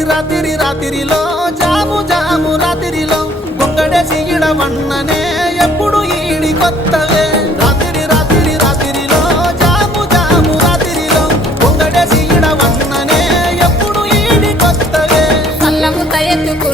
రాత్రిలో జాము జాము రాత్రిలో గొంగడేసి ఇడవన్ననే ఎప్పుడు ఈడి కొత్తవే రాత్రిలో జాము జాము రాత్రిలో గొంగడేసి ఇడవన్ననే ఎప్పుడు ఈడి కొత్తవే సల్లము తయెత్తుకు